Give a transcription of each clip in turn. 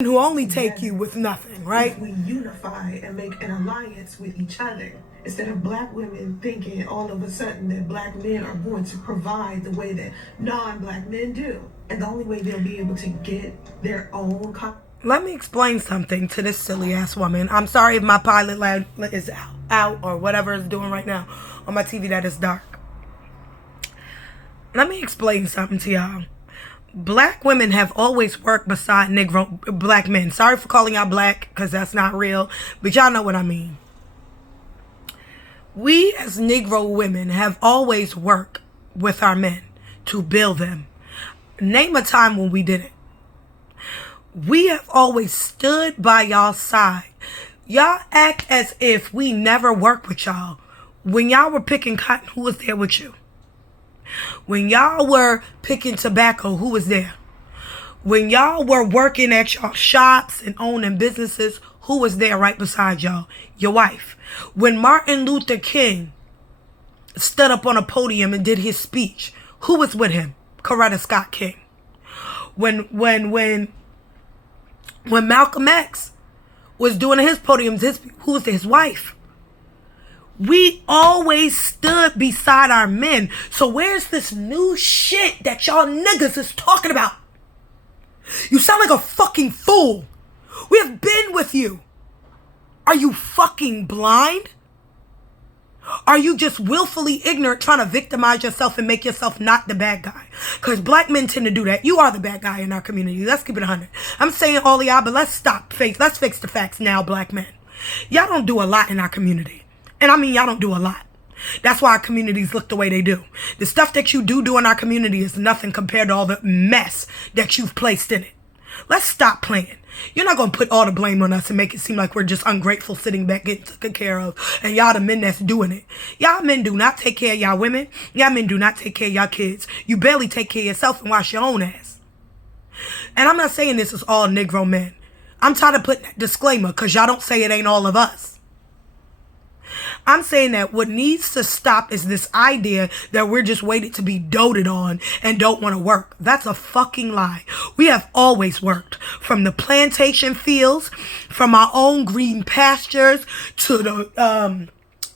who only take you with nothing, right? If we unify and make an alliance with each other, instead of black women thinking all of a sudden that black men are going to provide the way that non-black men do, and the only way they'll be able to get their own. Let me explain something to this silly ass woman. I'm sorry if my pilot light is out or whatever it's doing right now on my TV that is dark. Let me explain something to y'all. Black women have always worked beside Negro black men. Sorry for calling y'all black because that's not real, but y'all know what I mean. We as Negro women have always worked with our men to build them. Name a time when we didn't. We have always stood by y'all's side. Y'all act as if we never worked with y'all. When y'all were picking cotton, who was there with you? When y'all were picking tobacco, who was there? When y'all were working at y'all shops and owning businesses, who was there right beside y'all? Your wife. When Martin Luther King stood up on a podium and did his speech, who was with him? Coretta Scott King. When Malcolm X was doing his podiums, who was his wife? We always stood beside our men. So where's this new shit that y'all niggas is talking about? You sound like a fucking fool. We have been with you. Are you fucking blind? Are you just willfully ignorant trying to victimize yourself and make yourself not the bad guy? Because black men tend to do that. You are the bad guy in our community. Let's keep it 100. I'm saying all of y'all, but let's fix the facts now, black men. Y'all don't do a lot in our community. And I mean, y'all don't do a lot. That's why our communities look the way they do. The stuff that you do in our community is nothing compared to all the mess that you've placed in it. Let's stop playing. You're not going to put all the blame on us and make it seem like we're just ungrateful sitting back getting taken care of. And y'all the men that's doing it. Y'all men do not take care of y'all women. Y'all men do not take care of y'all kids. You barely take care of yourself and wash your own ass. And I'm not saying this is all Negro men. I'm tired of putting that disclaimer because y'all don't say it ain't all of us. I'm saying that what needs to stop is this idea that we're just waiting to be doted on and don't want to work. That's a fucking lie. We have always worked. From the plantation fields, from our own green pastures, to the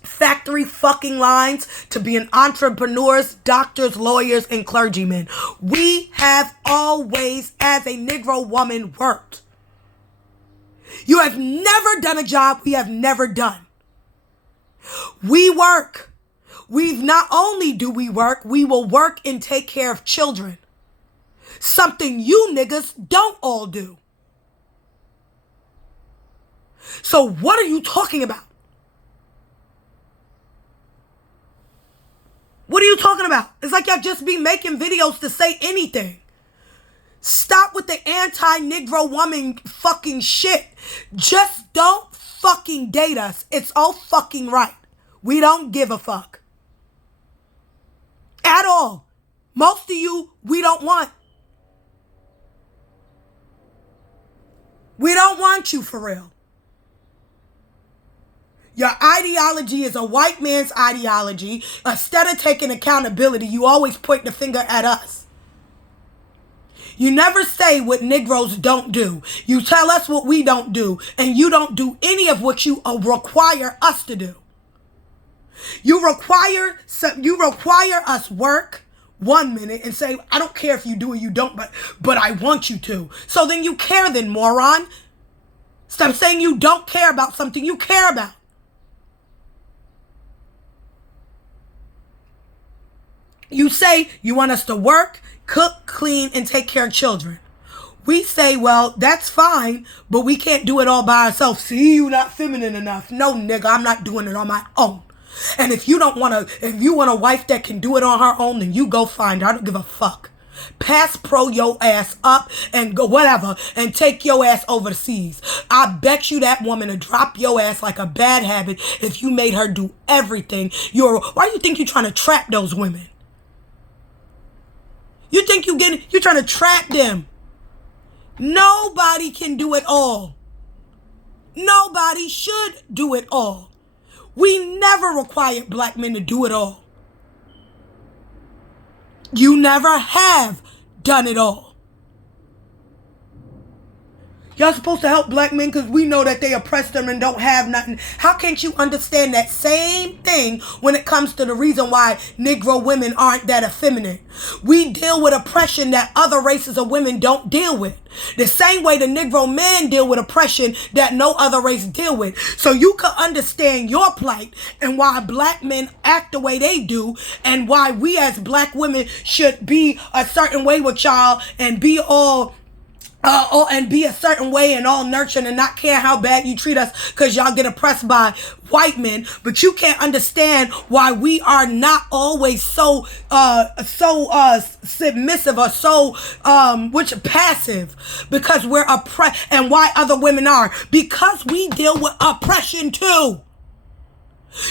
factory fucking lines, to being entrepreneurs, doctors, lawyers, and clergymen. We have always, as a Negro woman, worked. You have never done a job we have never done. We work. Not only do we work, we will work and take care of children. Something you niggas don't all do. So what are you talking about? What are you talking about? It's like y'all just be making videos to say anything. Stop with the anti-Negro woman fucking shit. Just don't fucking date us. It's all fucking right. We don't give a fuck. At all. Most of you, we don't want. We don't want you for real. Your ideology is a white man's ideology. Instead of taking accountability, you always point the finger at us. You never say what Negroes don't do. You tell us what we don't do, and you don't do any of what you require us to do. You require us work 1 minute and say, I don't care if you do or you don't, but I want you to. So then you care then, moron. Stop saying you don't care about something you care about. You say you want us to work, cook, clean, and take care of children. We say, well, that's fine, but we can't do it all by ourselves. See, you not feminine enough. No, nigga, I'm not doing it on my own. And if you want a wife that can do it on her own, then you go find her. I don't give a fuck. Pass pro your ass up and go whatever and take your ass overseas. I bet you that woman would drop your ass like a bad habit if you made her do everything. Why do you think you're trying to trap those women? You think you're trying to trap them. Nobody can do it all. Nobody should do it all. We never required black men to do it all. You never have done it all. Y'all supposed to help black men because we know that they oppress them and don't have nothing. How can't you understand that same thing when it comes to the reason why Negro women aren't that effeminate? We deal with oppression that other races of women don't deal with. The same way the Negro men deal with oppression that no other race deal with. So you can understand your plight and why black men act the way they do and why we as black women should be a certain way with y'all and be all and be a certain way and all nurturing and not care how bad you treat us because y'all get oppressed by white men. But you can't understand why we are not always so submissive or so passive, because we're oppressed, and why other women are, because we deal with oppression too.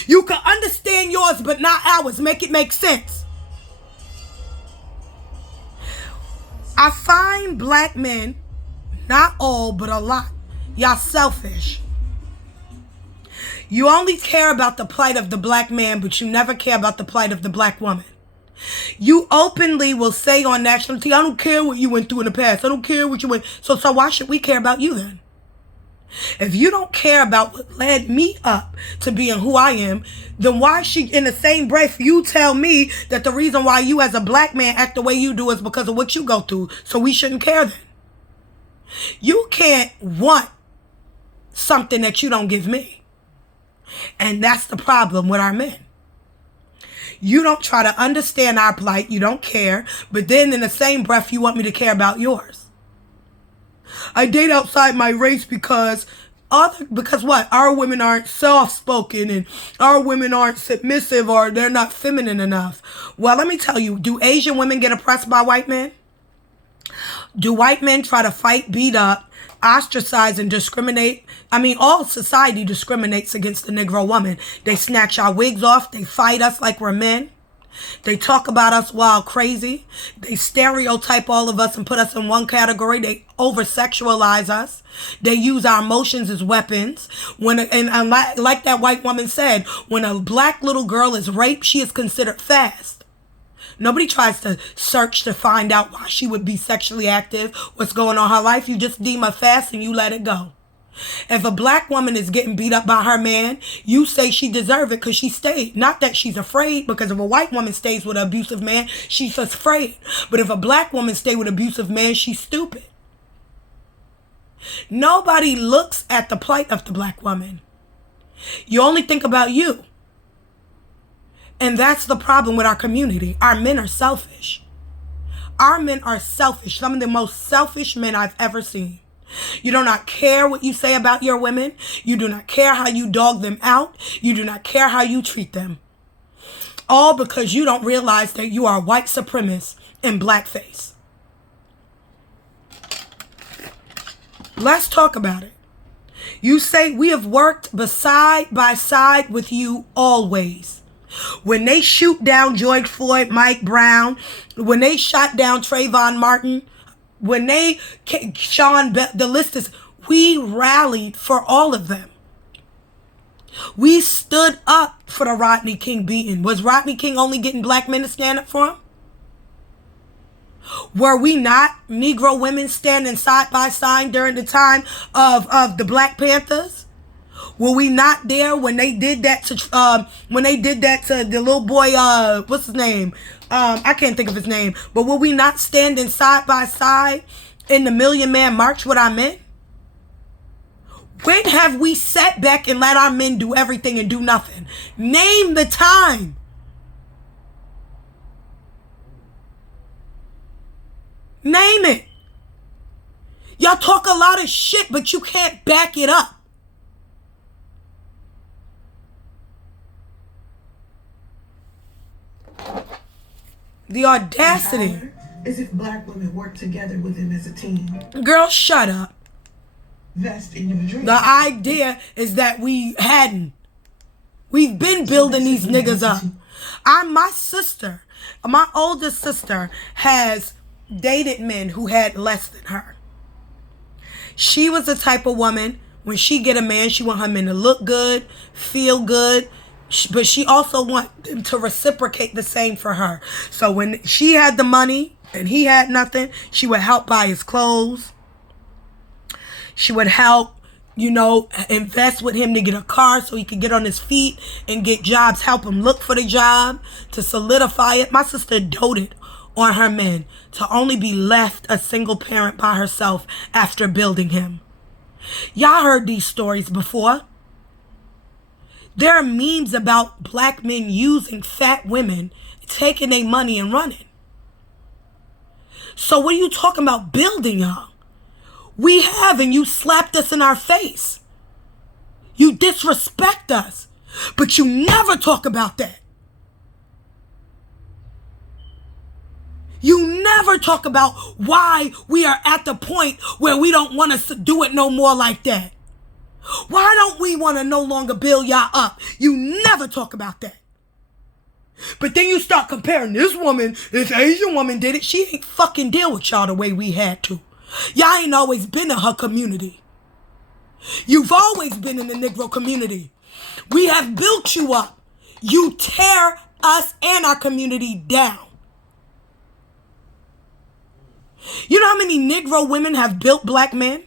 You can understand yours but not ours. Make it make sense. I find black men, not all, but a lot, y'all selfish. You only care about the plight of the black man, but you never care about the plight of the black woman. You openly will say on national TV, I don't care what you went through in the past. I don't care what you went. So why should we care about you then? If you don't care about what led me up to being who I am, then why should, in the same breath, you tell me that the reason why you as a black man act the way you do is because of what you go through, so we shouldn't care then? You can't want something that you don't give me. And that's the problem with our men. You don't try to understand our plight, you don't care, but then in the same breath, you want me to care about yours. I date outside my race because what? Our women aren't soft-spoken and our women aren't submissive or they're not feminine enough. Well, let me tell you, do Asian women get oppressed by white men? Do white men try to fight, beat up, ostracize, and discriminate? I mean, all society discriminates against the Negro woman. They snatch our wigs off. They fight us like we're men. They talk about us wild crazy. They stereotype all of us and put us in one category. They over-sexualize us. They use our emotions as weapons. Like that white woman said, when a black little girl is raped, she is considered fast. Nobody tries to search to find out why she would be sexually active, what's going on in her life. You just deem her fast and you let it go. If a black woman is getting beat up by her man, you say she deserves it because she stayed. Not that she's afraid, because if a white woman stays with an abusive man, she's afraid. But if a black woman stays with an abusive man, she's stupid. Nobody looks at the plight of the black woman. You only think about you. And that's the problem with our community. Our men are selfish. Our men are selfish. Some of the most selfish men I've ever seen. You do not care what you say about your women. You do not care how you dog them out. You do not care how you treat them. All because you don't realize that you are white supremacist in blackface. Let's talk about it. You say we have worked side by side with you always. When they shoot down George Floyd, Mike Brown, when they shot down Trayvon Martin, when they, the list is, we rallied for all of them. We stood up for the Rodney King beating. Was Rodney King only getting black men to stand up for him? Were we not Negro women standing side by side during the time of the Black Panthers? Were we not there when they did that to the little boy, what's his name? I can't think of his name. But were we not standing side by side in the Million Man March with our men? When have we sat back and let our men do everything and do nothing? Name the time. Name it. Y'all talk a lot of shit, but you can't back it up. The audacity. Is if black women work together with him as a team. Girl, shut up. Vest in your dream. The idea is that we hadn't. We've been building these niggas up. My oldest sister has dated men who had less than her. She was the type of woman, when she get a man, she want her man to look good, feel good, but she also want them to reciprocate the same for her. So when she had the money and he had nothing, she would help buy his clothes. She would help, invest with him to get a car so he could get on his feet and get jobs, help him look for the job to solidify it. My sister doted on her men to only be left a single parent by herself after building him. Y'all heard these stories before. There are memes about black men using fat women, taking their money and running. So what are you talking about building, y'all? We have, and you slapped us in our face. You disrespect us, but you never talk about that. You never talk about why we are at the point where we don't want to do it no more like that. Why don't we want to no longer build y'all up? You never talk about that. But then you start comparing this woman, this Asian woman did it. She ain't fucking deal with y'all the way we had to. Y'all ain't always been in her community. You've always been in the Negro community. We have built you up. You tear us and our community down. You know how many Negro women have built black men?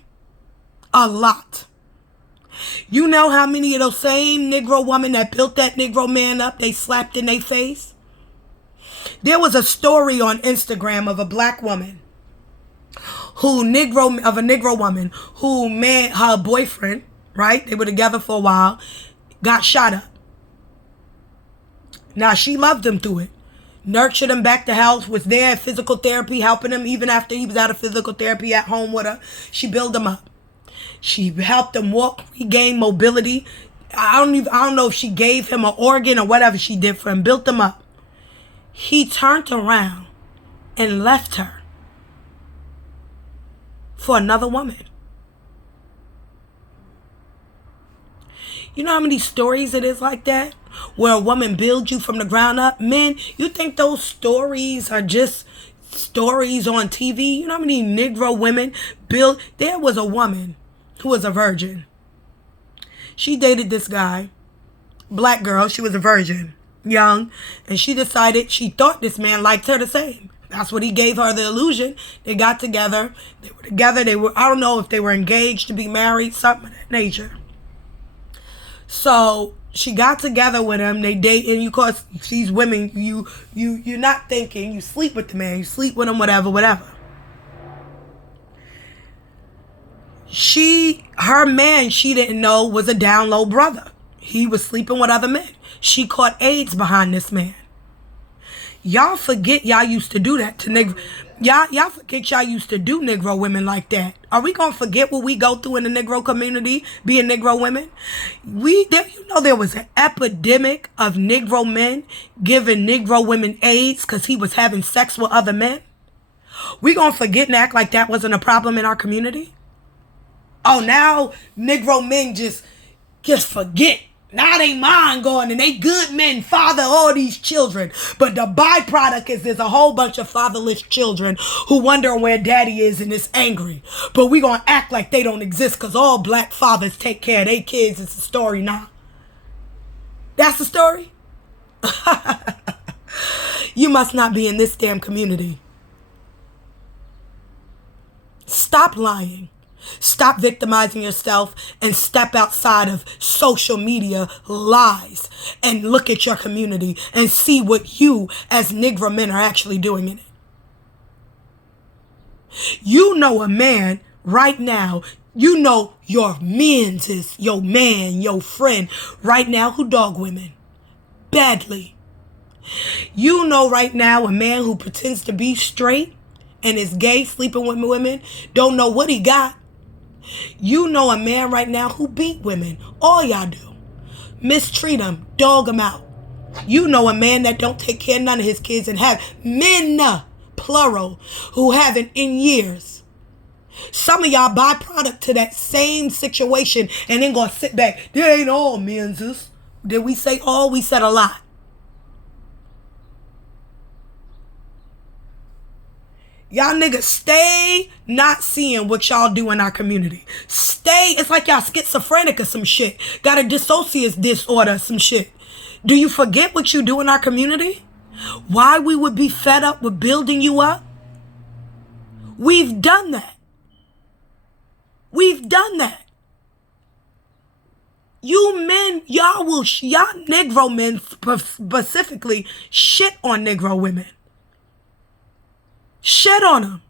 A lot. You know how many of those same Negro women that built that Negro man up, they slapped in their face? There was a story on Instagram of a black woman who Negro woman who her boyfriend, right? They were together for a while, got shot up. Now she loved him through it. Nurtured him back to health, was there at physical therapy, helping him even after he was out of physical therapy at home with her. She built him up. She helped him walk, regain mobility. I don't know if she gave him an organ or whatever she did for him, built him up. He turned around and left her for another woman. You know how many stories it is like that? Where a woman builds you from the ground up? Men, you think those stories are just stories on TV? You know how many Negro women build? There was a woman who was a virgin. She dated this guy, black girl. She was a virgin, young. And she thought this man liked her the same. That's what he gave her the illusion. They got together. They were together. I don't know if they were engaged to be married, something of that nature. So she got together with him. They date, and because these women, you're not thinking. You sleep with the man. You sleep with him, whatever. Her man, she didn't know was a down low brother. He was sleeping with other men. She caught AIDS behind this man. Y'all forget y'all used to do that to Negro. Y'all forget y'all used to do Negro women like that. Are we gonna forget what we go through in the Negro community, being Negro women? There was an epidemic of Negro men giving Negro women AIDS because he was having sex with other men. We gonna forget and act like that wasn't a problem in our community? Oh, now Negro men just forget. Now they mind going and they good men father all these children. But the byproduct is there's a whole bunch of fatherless children who wonder where daddy is and is angry. But we gonna act like they don't exist because all black fathers take care of their kids. It's a story now. That's the story? You must not be in this damn community. Stop lying. Stop victimizing yourself and step outside of social media lies and look at your community and see what you as Negro men are actually doing in it. You know a man right now, you know your men's is your man, your friend right now who dog women badly. You know right now a man who pretends to be straight and is gay, sleeping with women, don't know what he got. You know a man right now who beat women. All y'all do. Mistreat them. Dog them out. You know a man that don't take care of none of his kids and have men, plural, who haven't in years. Some of y'all byproduct to that same situation and then gonna sit back. There ain't all men's. Did we say all? We said a lot. Y'all niggas stay not seeing what y'all do in our community. It's like y'all schizophrenic or some shit. Got a dissociative disorder or some shit. Do you forget what you do in our community? Why we would be fed up with building you up? We've done that. We've done that. You men, y'all Negro men specifically shit on Negro women. Shit on them.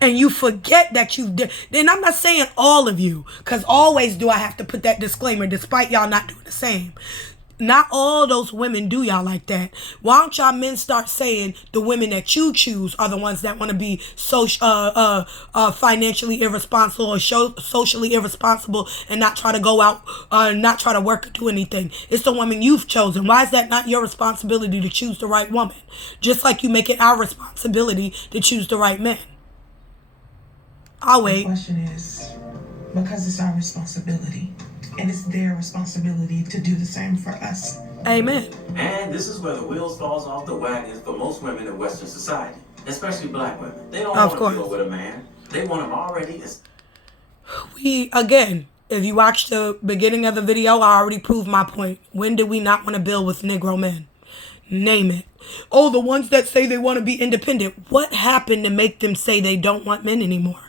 And you forget that you did. Then I'm not saying all of you, because always do I have to put that disclaimer, despite y'all not doing the same. Not all those women do y'all like that. Why don't y'all men start saying the women that you choose are the ones that want to be financially irresponsible or socially irresponsible and not try to go out, not try to work or do anything. It's the woman you've chosen. Why is that not your responsibility to choose the right woman? Just like you make it our responsibility to choose the right men. I'll wait. The question is, because it's our responsibility, and it's their responsibility to do the same for us. Amen. And this is where the wheels falls off the wagon for most women in Western society, especially black women. They don't want to deal with a man. They want him already. Again, if you watch the beginning of the video, I already proved my point. When did we not want to build with Negro men? Name it. Oh, the ones that say they want to be independent. What happened to make them say they don't want men anymore?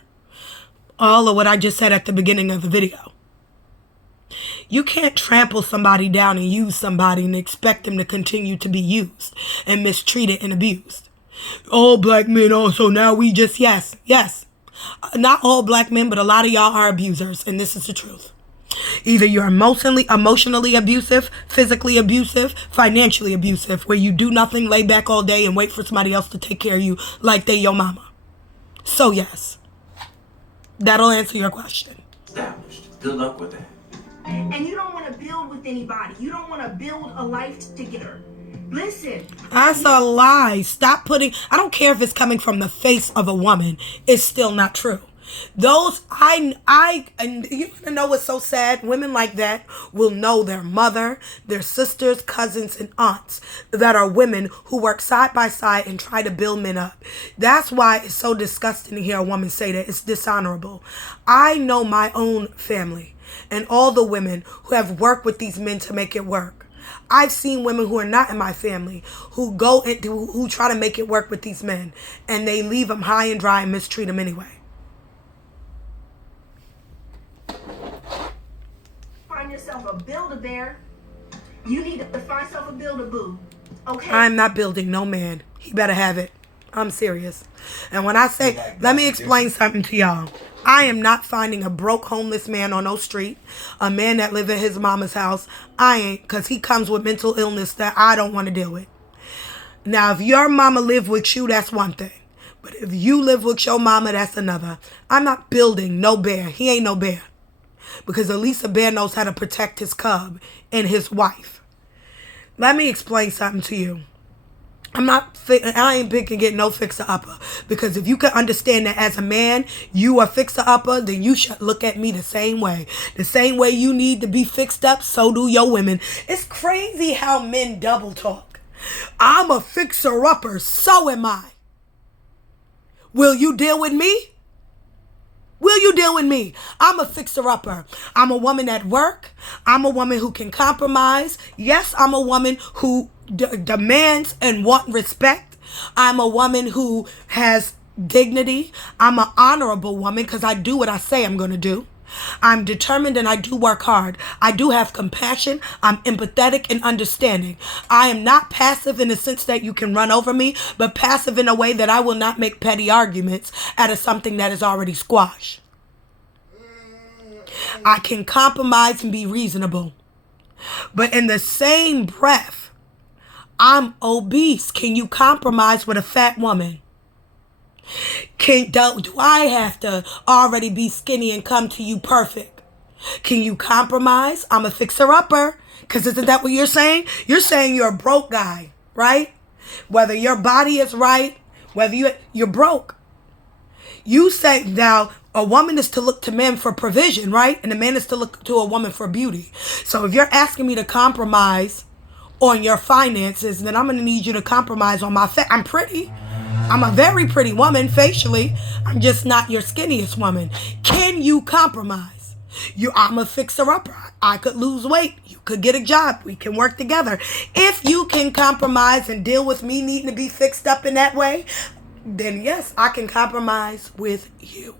All of what I just said at the beginning of the video. You can't trample somebody down and use somebody and expect them to continue to be used and mistreated and abused. All black men also now we just, yes. Not all black men, but a lot of y'all are abusers, and this is the truth. Either you're emotionally abusive, physically abusive, financially abusive, where you do nothing, lay back all day and wait for somebody else to take care of you like they your mama. So yes, that'll answer your question. Established. Good luck with that. And you don't want to build with anybody. You don't want to build a life together. Listen. That's a lie. Stop putting, I don't care if it's coming from the face of a woman. It's still not true. Those, and you want to know what's so sad? Women like that will know their mother, their sisters, cousins, and aunts that are women who work side by side and try to build men up. That's why it's so disgusting to hear a woman say that. It's dishonorable. I know my own family and all the women who have worked with these men to make it work. I've seen women who are not in my family who who try to make it work with these men, and they leave them high and dry and mistreat them anyway. Find yourself a Build-A-Bear. You need to find yourself a Build-A-Boo. Okay? I'm not building no man. He better have it. I'm serious. And when I say, let me explain something to y'all. I am not finding a broke homeless man on no street, a man that live at his mama's house. I ain't, because he comes with mental illness that I don't want to deal with. Now, if your mama live with you, that's one thing. But if you live with your mama, that's another. I'm not building no bear. He ain't no bear. Because at least a bear knows how to protect his cub and his wife. Let me explain something to you. I ain't picking get no fixer-upper. Because if you can understand that as a man, you are fixer-upper, then you should look at me the same way. The same way you need to be fixed up, so do your women. It's crazy how men double talk. I'm a fixer-upper, so am I. Will you deal with me? Will you deal with me? I'm a fixer-upper. I'm a woman at work. I'm a woman who can compromise. Yes, I'm a woman who demands and want respect. I'm a woman who has dignity. I'm an honorable woman because I do what I say I'm going to do. I'm determined and I do work hard. I do have compassion. I'm empathetic and understanding. I am not passive in the sense that you can run over me, but passive in a way that I will not make petty arguments out of something that is already squashed. I can compromise and be reasonable. But in the same breath, I'm obese. Can you compromise with a fat woman? Do I have to already be skinny and come to you perfect? Can you compromise? I'm a fixer-upper. Because isn't that what you're saying? You're saying you're a broke guy, right? Whether your body is right, whether you're broke. You say now a woman is to look to men for provision, right? And a man is to look to a woman for beauty. So if you're asking me to compromise on your finances, then I'm going to need you to compromise on my I'm pretty. I'm a very pretty woman facially. I'm just not your skinniest woman. Can you compromise? I'm a fixer-upper. I could lose weight. You could get a job. We can work together. If you can compromise and deal with me needing to be fixed up in that way, then yes, I can compromise with you.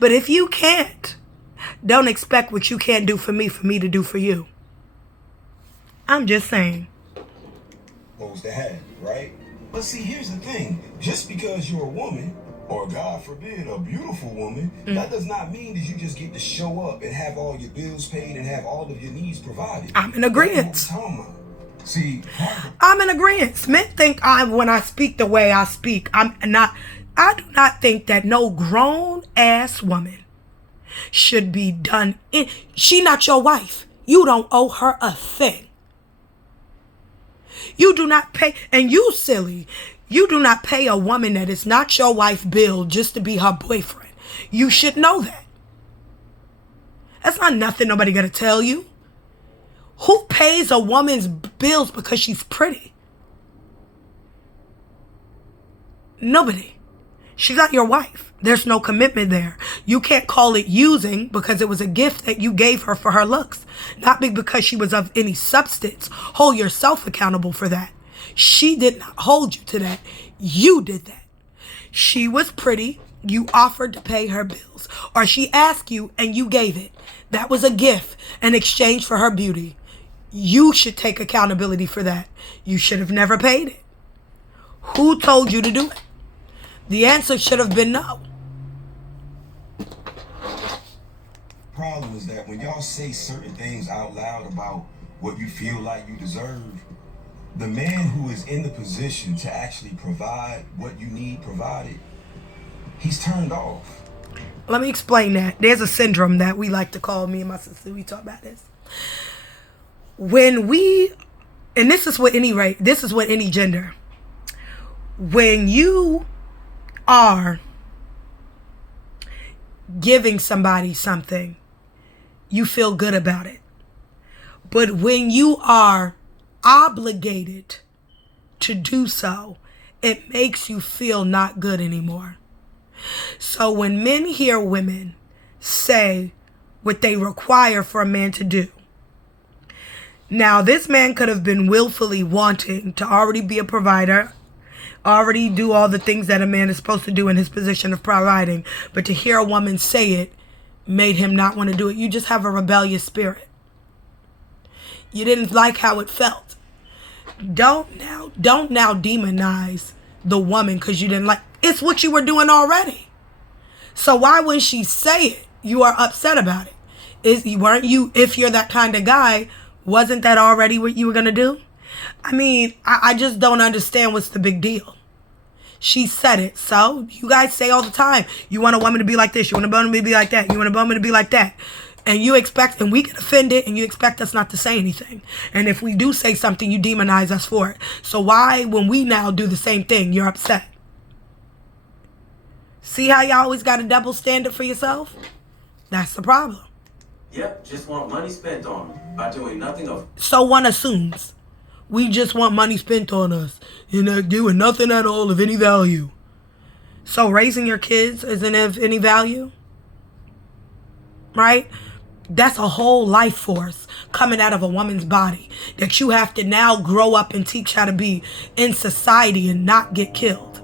But if you can't, don't expect what you can't do for me to do for you. I'm just saying. Goes to have, right? But see, here's the thing. Just because you're a woman, or God forbid, a beautiful woman, that does not mean that you just get to show up and have all your bills paid and have all of your needs provided. I'm in agreement. See, I'm in agreement. Men think when I speak the way I speak, I do not think that no grown ass woman should be done in. She not your wife. You don't owe her a thing. You do not pay, and you silly, you do not pay a woman that is not your wife bill just to be her boyfriend. You should know that. That's not nothing nobody gonna tell you. Who pays a woman's bills because she's pretty? Nobody. She's not your wife. There's no commitment there. You can't call it using because it was a gift that you gave her for her looks. Not because she was of any substance. Hold yourself accountable for that. She did not hold you to that. You did that. She was pretty. You offered to pay her bills. Or she asked you and you gave it. That was a gift in exchange for her beauty. You should take accountability for that. You should have never paid it. Who told you to do it? The answer should have been no. Problem is that when y'all say certain things out loud about what you feel like you deserve, the man who is in the position to actually provide what you need provided, he's turned off. Let me explain that. There's a syndrome that we like to call, me and my sister, we talk about this. When we, and this is with any race, this is with any gender, when you are giving somebody something, you feel good about it. But when you are obligated to do so, it makes you feel not good anymore. So when men hear women say what they require for a man to do, now this man could have been willfully wanting to already be a provider, already do all the things that a man is supposed to do in his position of providing, but to hear a woman say it made him not want to do it. You just have a rebellious spirit. You didn't like how it felt. Don't now demonize the woman because you didn't like. It's what you were doing already. So why when she say it, you are upset about it? If you're that kind of guy, wasn't that already what you were gonna do? I mean, I just don't understand what's the big deal. She said it. So you guys say all the time, you want a woman to be like this, you want a woman to be like that, you want a woman to be like that. And you expect, and we get offended, and you expect us not to say anything. And if we do say something, you demonize us for it. So why, when we now do the same thing, you're upset? See how you always got a double standard for yourself? That's the problem. Yep, just want money spent on them by doing nothing of. So one assumes we just want money spent on us, doing nothing at all of any value. So raising your kids isn't of any value, right? That's a whole life force coming out of a woman's body that you have to now grow up and teach how to be in society and not get killed.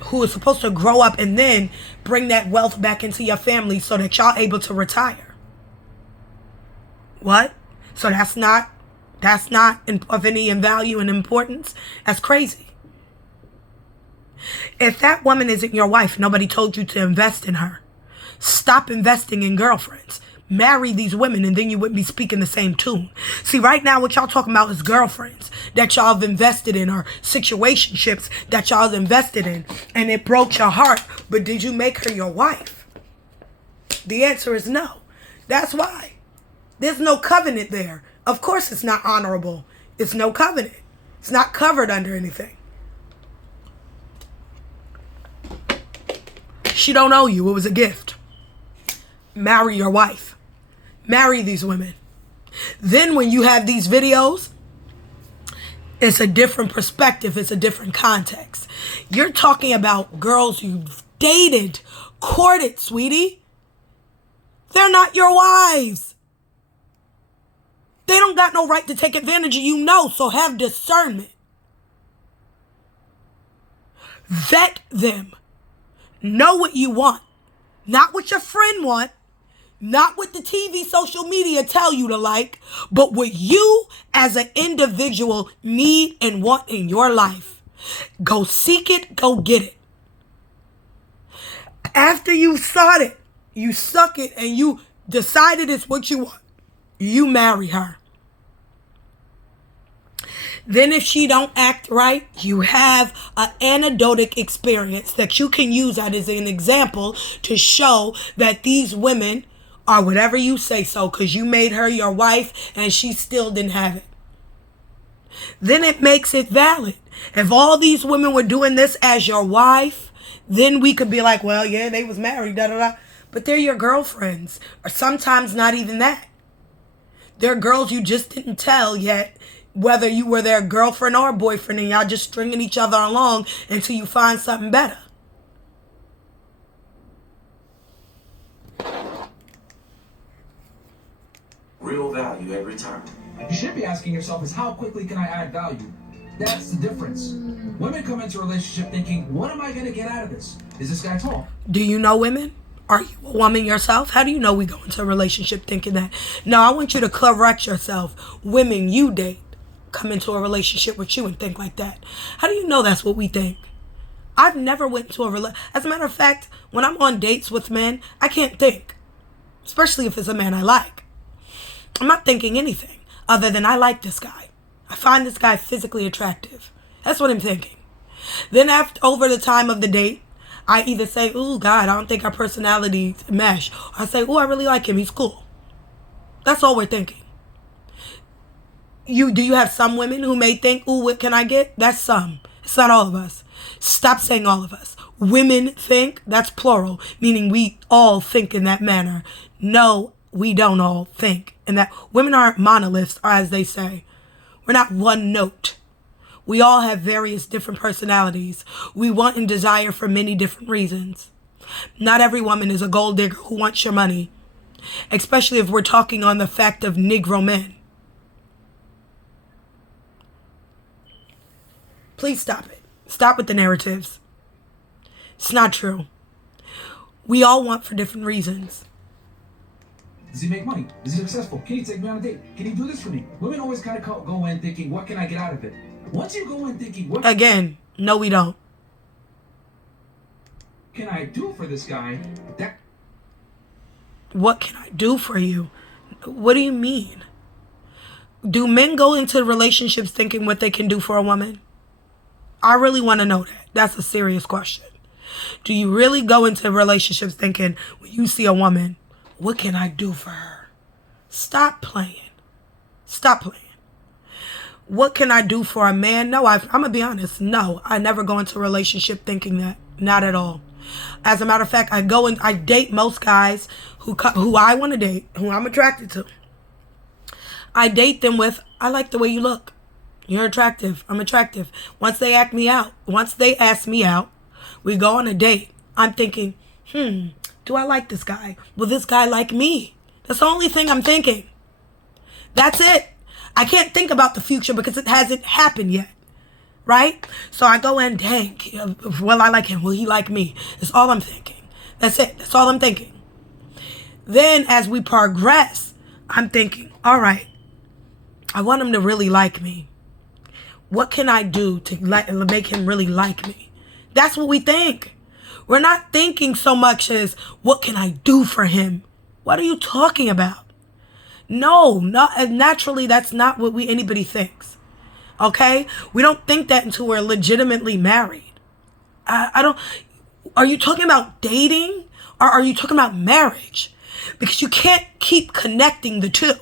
Who is supposed to grow up and then bring that wealth back into your family so that y'all able to retire. What? So that's not of any value and importance? That's crazy. If that woman isn't your wife, nobody told you to invest in her. Stop investing in girlfriends. Marry these women and then you wouldn't be speaking the same tune. See, right now what y'all talking about is girlfriends that y'all have invested in, or situationships that y'all have invested in, and it broke your heart. But did you make her your wife? The answer is no. That's why. There's no covenant there. Of course it's not honorable. It's no covenant. It's not covered under anything. She don't owe you. It was a gift. Marry your wife. Marry these women. Then when you have these videos, it's a different perspective. It's a different context. You're talking about girls you've dated, courted, sweetie. They're not your wives. They don't got no right to take advantage of you, so have discernment. Vet them. Know what you want. Not what your friend want. Not what the TV, social media tell you to like, but what you as an individual need and want in your life. Go seek it, go get it. After you sought it, you suck it, and you decided it's what you want, you marry her. Then if she don't act right, you have an anecdotic experience that you can use that as an example to show that these women are whatever you say so, because you made her your wife and she still didn't have it. Then it makes it valid. If all these women were doing this as your wife, then we could be like, well, yeah, they was married, da da da. But they're your girlfriends, or sometimes not even that. They're girls you just didn't tell yet whether you were their girlfriend or boyfriend, and y'all just stringing each other along until you find something better. Real value every time. You should be asking yourself is how quickly can I add value? That's the difference. Women come into a relationship thinking, what am I going to get out of this? Is this guy tall? Do you know women? Are you a woman yourself? How do you know we go into a relationship thinking that? No, I want you to correct yourself. Women you date come into a relationship with you and think like that. How do you know that's what we think? I've never went into a relationship. As a matter of fact, when I'm on dates with men, I can't think. Especially if it's a man I like. I'm not thinking anything other than I like this guy. I find this guy physically attractive. That's what I'm thinking. Then after over the time of the date, I either say, ooh, God, I don't think our personalities mesh. Or I say, ooh, I really like him. He's cool. That's all we're thinking. Do you have some women who may think, ooh, what can I get? That's some. It's not all of us. Stop saying all of us. Women think, that's plural, meaning we all think in that manner. No, we don't all think. And that women aren't monoliths, or as they say. We're not one note. We all have various different personalities. We want and desire for many different reasons. Not every woman is a gold digger who wants your money, especially if we're talking on the fact of Negro men. Please stop it. Stop with the narratives. It's not true. We all want for different reasons. Does he make money? Is he successful? Can he take me on a date? Can he do this for me? Women always kind of go in thinking, what can I get out of it? Once you go in thinking, what no, we don't. Can I do for this guy? What can I do for you? What do you mean? Do men go into relationships thinking what they can do for a woman? I really want to know that. That's a serious question. Do you really go into relationships thinking, when you see a woman, what can I do for her? Stop playing. Stop playing. What can I do for a man? No, I'm going to be honest. No, I never go into a relationship thinking that. Not at all. As a matter of fact, I date most guys who I want to date, who I'm attracted to. I date them with, I like the way you look. You're attractive. I'm attractive. Once they ask me out, we go on a date. I'm thinking, do I like this guy? Will this guy like me? That's the only thing I'm thinking. That's it. I can't think about the future because it hasn't happened yet. Right? So I go in, dang, will I like him? Will he like me? That's all I'm thinking. That's it. That's all I'm thinking. Then as we progress, I'm thinking, all right, I want him to really like me. What can I do to make him really like me? That's what we think. We're not thinking so much as, what can I do for him? What are you talking about? No, naturally, that's not what anybody thinks. Okay? We don't think that until we're legitimately married. Are you talking about dating? Or are you talking about marriage? Because you can't keep connecting the two.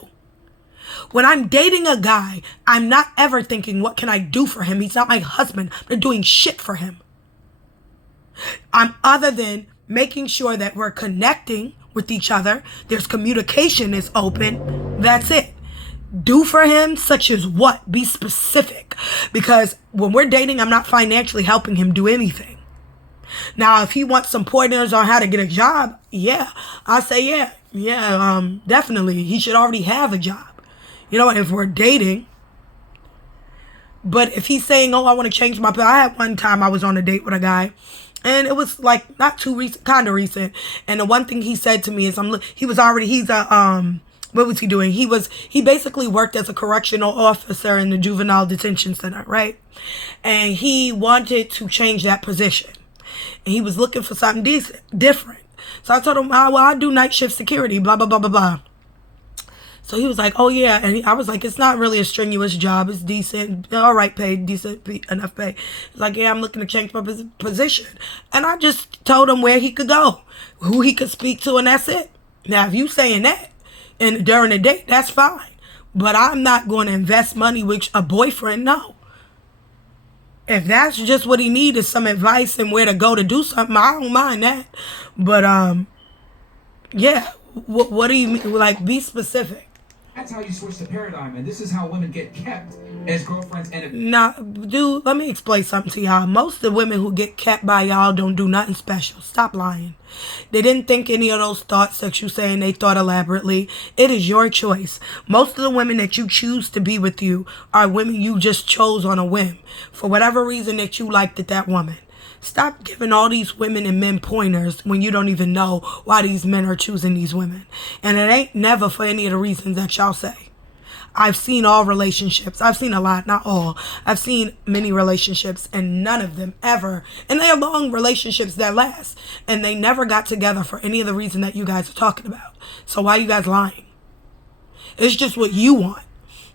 When I'm dating a guy, I'm not ever thinking, what can I do for him? He's not my husband. I'm not doing shit for him. I'm other than making sure that we're connecting with each other. There's communication is open. That's it. Do for him such as what? Be specific. Because when we're dating, I'm not financially helping him do anything. Now, if he wants some pointers on how to get a job, yeah. I'll say yeah, definitely. He should already have a job. You know, if we're dating. But if he's saying, oh, I want to change my... I had one time I was on a date with a guy, and it was like not too recent, kind of recent. And the one thing he said to me is, he's a... what was he doing? He basically worked as a correctional officer in the juvenile detention center, right? And he wanted to change that position. And he was looking for something different. So I told him, I do night shift security, blah, blah, blah, blah, blah. So he was like, oh, yeah. And I was like, it's not really a strenuous job. It's decent. All right, paid, decent, enough pay. He's like, yeah, I'm looking to change my position. And I just told him where he could go, who he could speak to, and that's it. Now, if you saying that, and during the date, that's fine. But I'm not going to invest money with a boyfriend, no. If that's just what he needs is some advice and where to go to do something, I don't mind that. But, yeah, what do you mean? Like, be specific. That's how you switch the paradigm, and this is how women get kept as girlfriends. And Nah, dude, let me explain something to y'all. Most of the women who get kept by y'all don't do nothing special. Stop lying. They didn't think any of those thoughts that you saying they thought elaborately. It is your choice. Most of the women that you choose to be with you are women you just chose on a whim. For whatever reason that you liked that woman. Stop giving all these women and men pointers when you don't even know why these men are choosing these women. And it ain't never for any of the reasons that y'all say. I've seen all relationships. I've seen a lot, not all. I've seen many relationships and none of them ever. And they are long relationships that last. And they never got together for any of the reason that you guys are talking about. So why are you guys lying? It's just what you want.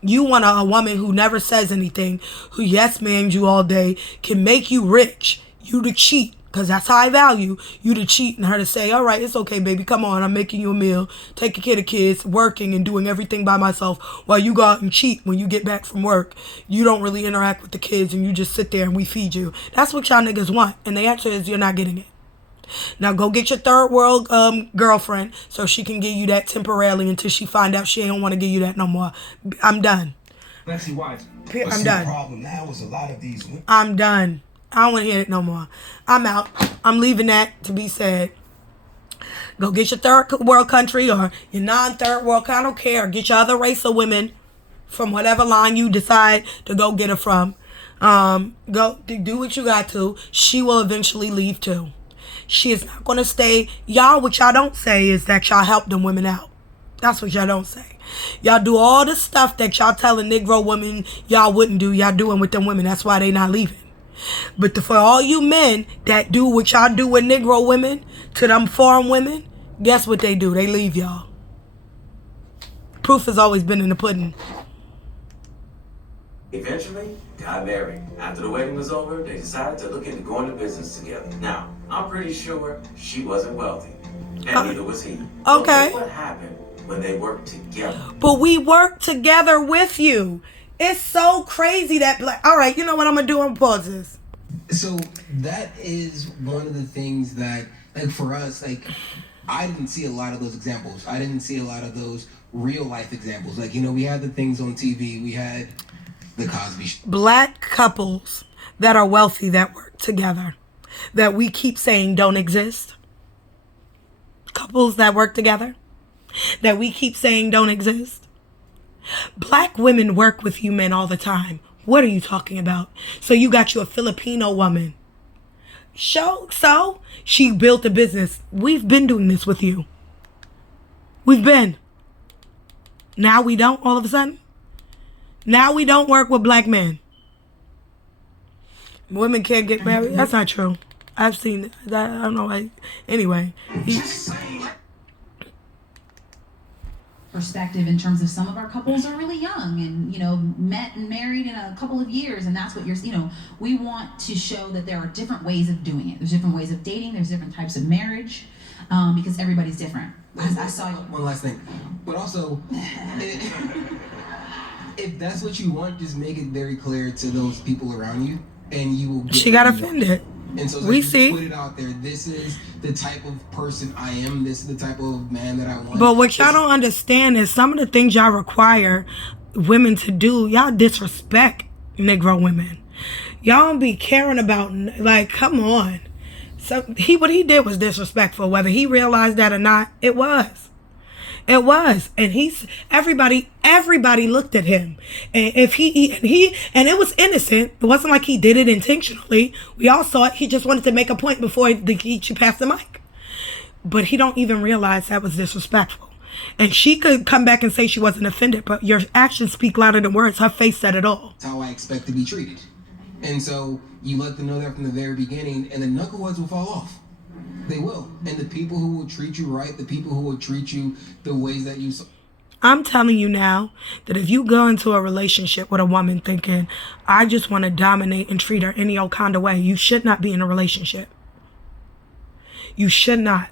You want a woman who never says anything, who yes mans you all day, can make you rich. You to cheat, because that's how I value you to cheat, and her to say, all right, it's okay, baby, come on, I'm making you a meal, taking care of kids, working and doing everything by myself while you go out and cheat when you get back from work. You don't really interact with the kids and you just sit there and we feed you. That's what y'all niggas want, and the answer is you're not getting it. Now go get your third world girlfriend so she can give you that temporarily until she find out she don't want to give you that no more. I'm done. let's see why. I'm done. The problem now is a lot of these women. I'm done. I don't want to hear it no more. I'm out. I'm leaving that to be said. Go get your third world country or your non-third world. I don't care. Get your other race of women from whatever line you decide to go get her from. Go do what you got to. She will eventually leave too. She is not going to stay. Y'all, what y'all don't say is that y'all help them women out. That's what y'all don't say. Y'all do all the stuff that y'all telling Negro women y'all wouldn't do. Y'all doing with them women. That's why they not leaving. But for all you men that do what y'all do with Negro women to them foreign women, guess what they do? They leave y'all. Proof has always been in the pudding. Eventually, got married. After the wedding was over, they decided to look into going to business together. Now, I'm pretty sure she wasn't wealthy, and neither was he. Okay. But what happened when they worked together? But we work together with you. It's so crazy that all right, you know what I'm gonna do? I'm gonna pause this. So that is one of the things that, like, for us, like, I didn't see a lot of those examples. I didn't see a lot of those real life examples. Like, you know, we had the things on TV. We had the Cosby Show. Black couples that are wealthy that work together that we keep saying don't exist. Couples that work together that we keep saying don't exist. Black women work with you men all the time. What are you talking about? So you got you a Filipino woman. So she built a business. We've been doing this with you. We've been. Now we don't all of a sudden. Now we don't work with black men. Women can't get married. That's not true. I've seen that. I don't know. Anyway. Perspective in terms of some of our couples are really young and, you know, met and married in a couple of years, and that's what you're, you know, we want to show that there are different ways of doing it. There's different ways of dating. There's different types of marriage, because everybody's different. I saw you. One last thing, but also, if that's what you want, just make it very clear to those people around you, and you will get. She got offended. And so we like, see. Put it out there. This is the type of person I am. This is the type of man that I want. But what y'all don't understand is some of the things y'all require women to do, y'all disrespect Negro women. Y'all don't be caring about, like, come on. So what he did was disrespectful. Whether he realized that or not, it was. It was. And everybody looked at him. And if and it was innocent. It wasn't like he did it intentionally. We all saw it. He just wanted to make a point before he passed the mic. But he don't even realize that was disrespectful. And she could come back and say she wasn't offended, but your actions speak louder than words. Her face said it all. That's how I expect to be treated. And so you let them know that from the very beginning, and the knuckleheads will fall off. They will. And the people who will treat you right, the people who will treat you the ways that you... I'm telling you now that if you go into a relationship with a woman thinking, I just want to dominate and treat her any old kind of way, you should not be in a relationship. You should not.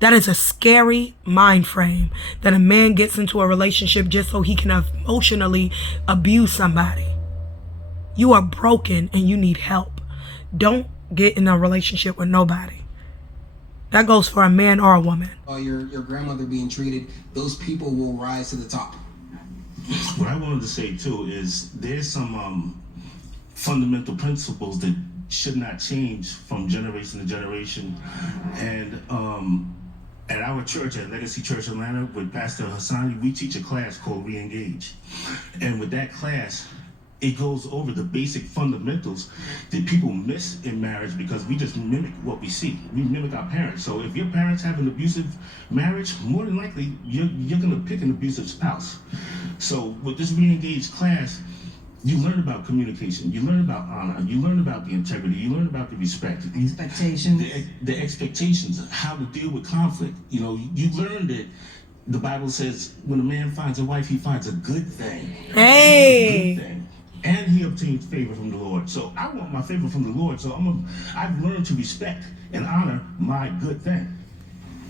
That is a scary mind frame that a man gets into a relationship just so he can emotionally abuse somebody. You are broken and you need help. Don't get in a relationship with nobody. That goes for a man or a woman. Your grandmother being treated, those people will rise to the top. What I wanted to say too is there's some fundamental principles that should not change from generation to generation. And at our church, at Legacy Church Atlanta, with Pastor Hassani, we teach a class called Re-Engage. And with that class, it goes over the basic fundamentals that people miss in marriage because we just mimic what we see. We mimic our parents. So if your parents have an abusive marriage, more than likely, you're gonna pick an abusive spouse. So with this Re-Engage class, you learn about communication, you learn about honor, you learn about the integrity, you learn about the respect. Expectations. The expectations, how to deal with conflict. You know, you learn that the Bible says when a man finds a wife, he finds a good thing. Hey! A good thing. And he obtains favor from the Lord. So I want my favor from the Lord. So I've learned to respect and honor my good thing.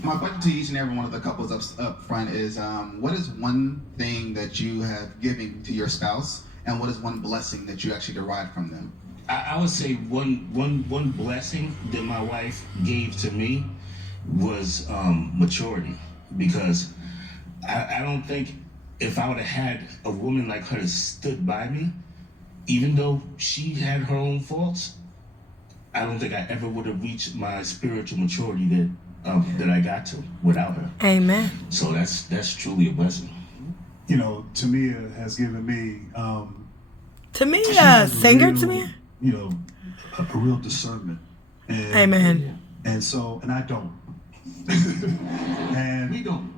My question to each and every one of the couples up front is, what is one thing that you have given to your spouse, and what is one blessing that you actually derived from them? I would say one blessing that my wife gave to me was maturity, because I don't think if I would have had a woman like her that stood by me, even though she had her own faults, I don't think I ever would have reached my spiritual maturity that I got to without her. Amen. So that's truly a blessing. You know, Tamia has given me Tamia, singer Tamia? You know, a real discernment. And, Amen. And so, and I don't. And we don't.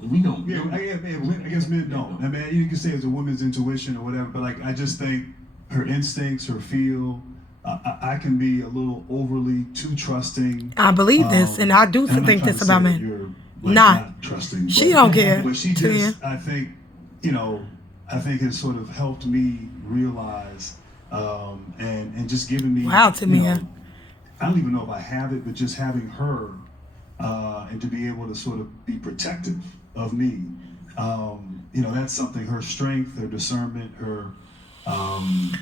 We don't. Yeah, I guess men don't. I mean, you can say it's a woman's intuition or whatever, but like I just think her instincts, her feel. I can be a little overly too trusting. I believe this, and I do think this about men. Not trusting. She don't care. But she just, I think, you know, I think has sort of helped me realize, and just giving me. Wow, Tamia. You know, I don't even know if I have it, but just having her, and to be able to sort of be protective of me, you know, that's something. Her strength, her discernment, her.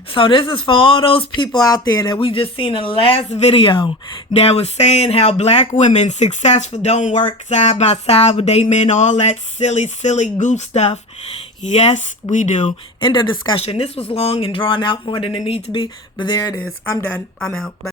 So this is for all those people out there that we just seen in the last video that was saying how black women successful don't work side by side with they men, all that silly goose stuff. Yes, we do. End of discussion. This was long and drawn out more than it needs to be, but there it is. I'm done. I'm out. Bye.